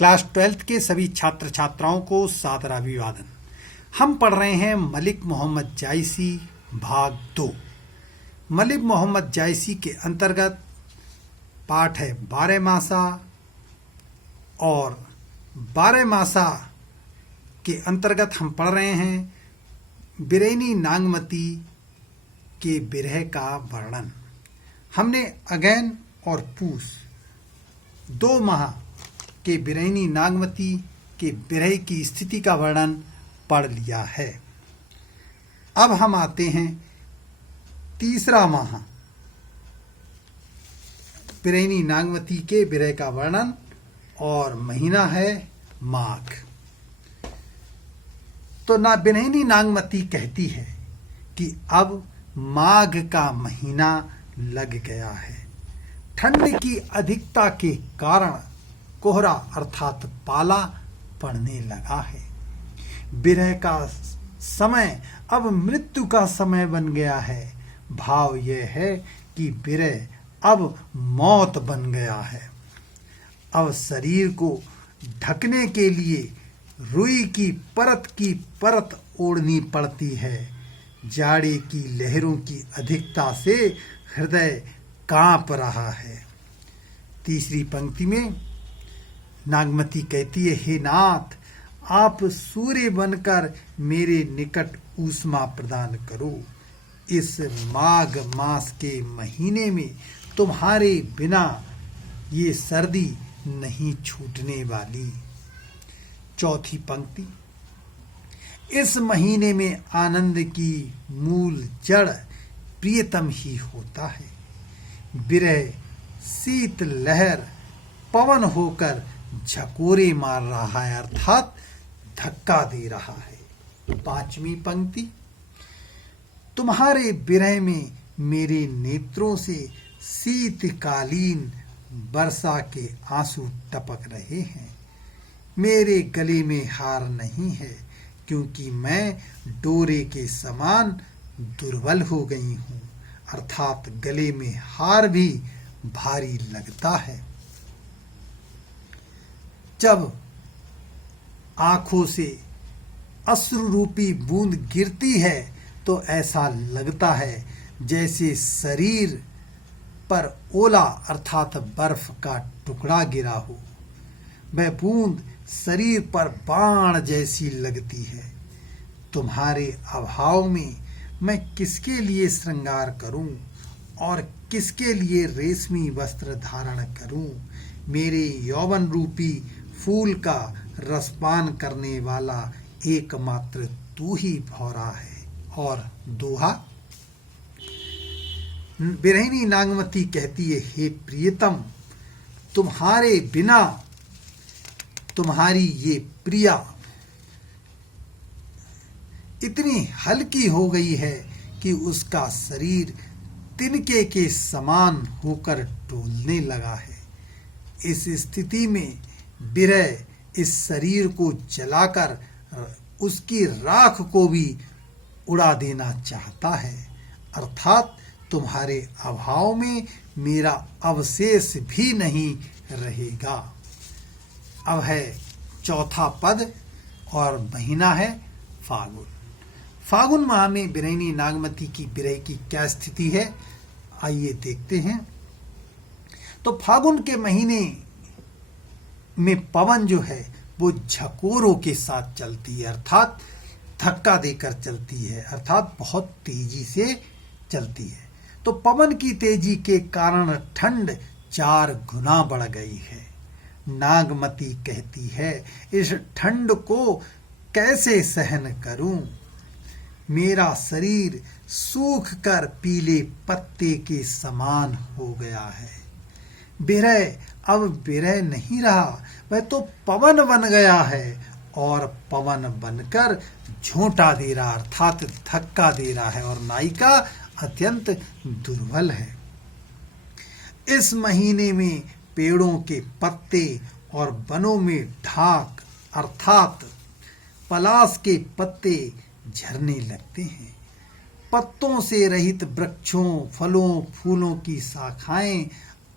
Class 12th के सभी छात्र छात्राओं को सादर अभिवादन। हम पढ़ रहे हैं मलिक मोहम्मद जायसी भाग 2। मलिक मोहम्मद जायसी के अंतर्गत पाठ है बारहमासा, और बारहमासा के अंतर्गत हम पढ़ रहे हैं बिरैनी नागमती के बिरह का वर्णन। हमने अगैन और पूस 2 माह के बिरैनी नागमती के बिरह की स्थिति का वर्णन पढ़ लिया है। अब हम आते हैं तीसरा माह बिरैनी नागमती के बिरह का वर्णन, और महीना है माघ। तो बिरैनी नागमती कहती है कि अब माघ का महीना लग गया है। ठंड की अधिकता के कारण कोहरा अर्थात पाला पड़ने लगा है। बिरह का समय अब मृत्यु का समय बन गया है। भाव यह है कि बिरह अब मौत बन गया है। अब शरीर को ढकने के लिए रुई की परत ओढ़नी पड़ती है। जाड़े की लहरों की अधिकता से हृदय कांप रहा है। तीसरी पंक्ति में नागमती कहती है, हे नाथ, आप सूर्य बनकर मेरे निकट ऊष्मा प्रदान करो। इस माघ मास के महीने में तुम्हारे बिना ये सर्दी नहीं छूटने वाली। चौथी पंक्ति, इस महीने में आनंद की मूल जड़ प्रियतम ही होता है। बिरह शीत लहर पवन होकर झकोरे मार रहा है, अर्थात धक्का दे रहा है। पांचवी पंक्ति, तुम्हारे बिरह में मेरे नेत्रों से शीतकालीन वर्षा के आंसू टपक रहे हैं। मेरे गले में हार नहीं है, क्योंकि मैं डोरे के समान दुर्बल हो गई हूँ, अर्थात गले में हार भी भारी लगता है। जब आंखों से अश्रु रूपी बूंद गिरती है तो ऐसा लगता है जैसे शरीर पर ओला अर्थात बर्फ का टुकड़ा गिरा हो। वह बूंद शरीर पर बाण जैसी लगती है। तुम्हारे अभाव में मैं किसके लिए श्रृंगार करूं और किसके लिए रेशमी वस्त्र धारण करूं। मेरे यौवन रूपी फूल का रसपान करने वाला एकमात्र तू ही भौरा है। और दोहा, बिरैनी नागमती कहती है, हे प्रियतम, तुम्हारे बिना तुम्हारी ये प्रिया इतनी हल्की हो गई है कि उसका शरीर तिनके के समान होकर डोलने लगा है। इस स्थिति में बिरह इस शरीर को जलाकर उसकी राख को भी उड़ा देना चाहता है, अर्थात तुम्हारे अभाव में मेरा अवशेष भी नहीं रहेगा। अब है चौथा पद, और महीना है फागुन। फागुन माह में बिरैनी नागमती की बिरह की क्या स्थिति है, आइए देखते हैं। तो फागुन के महीने में पवन जो है वो झकोरों के साथ चलती है, अर्थात धक्का देकर चलती है, अर्थात बहुत तेजी से चलती है। तो पवन की तेजी के कारण ठंड 4 गुना बढ़ गई है। नागमती कहती है, इस ठंड को कैसे सहन करूं। मेरा शरीर सूख कर पीले पत्ते के समान हो गया है। बिरह अब बिरह नहीं रहा, वह तो पवन बन गया है, और पवन बनकर झोंटा दे रहा, अर्थात धक्का दे रहा है, और नायिका अत्यंत दुर्बल है। इस महीने में पेड़ों के पत्ते और वनों में ढाक अर्थात पलाश के पत्ते झरने लगते हैं। पत्तों से रहित वृक्षों, फलों, फूलों की शाखाएं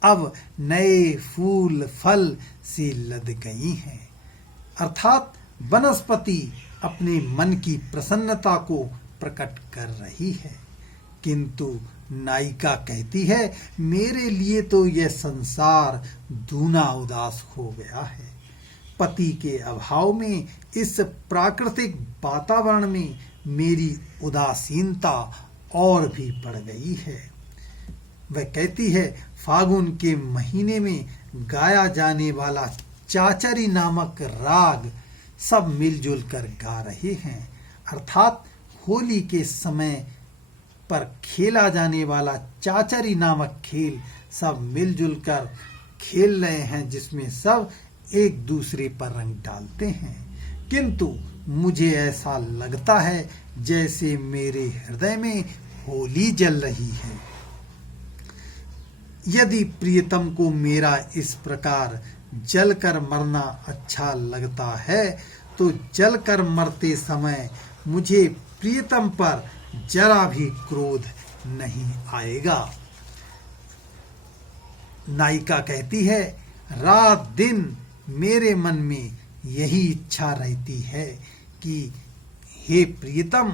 अब नए फूल फल से लद गई हैं। अर्थात वनस्पति अपने मन की प्रसन्नता को प्रकट कर रही है, किंतु नायिका कहती है, मेरे लिए तो यह संसार दूना उदास हो गया है। पति के अभाव में इस प्राकृतिक वातावरण में मेरी उदासीनता और भी बढ़ गई है। वह कहती है, फागुन के महीने में गाया जाने वाला चाचरी नामक राग सब मिलजुल कर गा रहे हैं। अर्थात होली के समय पर खेला जाने वाला चाचरी नामक खेल सब मिलजुल कर खेल रहे हैं, जिसमें सब एक दूसरे पर रंग डालते हैं। किंतु मुझे ऐसा लगता है जैसे मेरे हृदय में होली जल रही है। यदि प्रियतम को मेरा इस प्रकार जलकर मरना अच्छा लगता है, तो जलकर मरते समय मुझे प्रियतम पर जरा भी क्रोध नहीं आएगा। नायिका कहती है, रात दिन मेरे मन में यही इच्छा रहती है कि हे प्रियतम,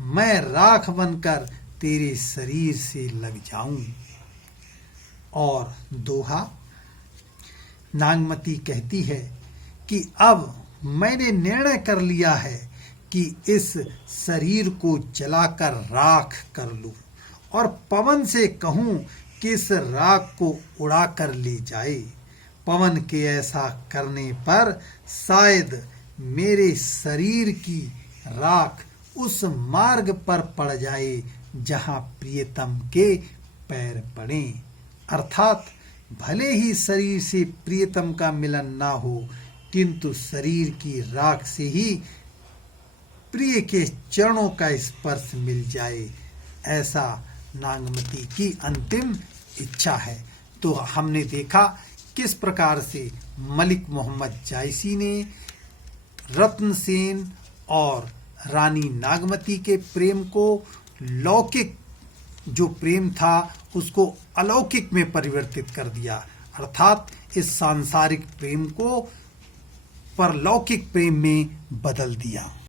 मैं राख बनकर तेरे शरीर से लग जाऊं। और दोहा, नागमती कहती है कि अब मैंने निर्णय कर लिया है कि इस शरीर को जलाकर राख कर लूं और पवन से कहूं कि इस राख को उड़ा कर ले जाए। पवन के ऐसा करने पर शायद मेरे शरीर की राख उस मार्ग पर पड़ जाए जहां प्रियतम के पैर पड़े। अर्थात भले ही शरीर से प्रियतम का मिलन ना हो, किंतु शरीर की राख से ही प्रिय के चरणों का स्पर्श मिल जाए, ऐसा नागमती की अंतिम इच्छा है। तो हमने देखा किस प्रकार से मलिक मोहम्मद जायसी ने रत्न सेन और रानी नागमती के प्रेम को लौकिक जो प्रेम था उसको अलौकिक में परिवर्तित कर दिया। अर्थात इस सांसारिक प्रेम को परलौकिक प्रेम में बदल दिया।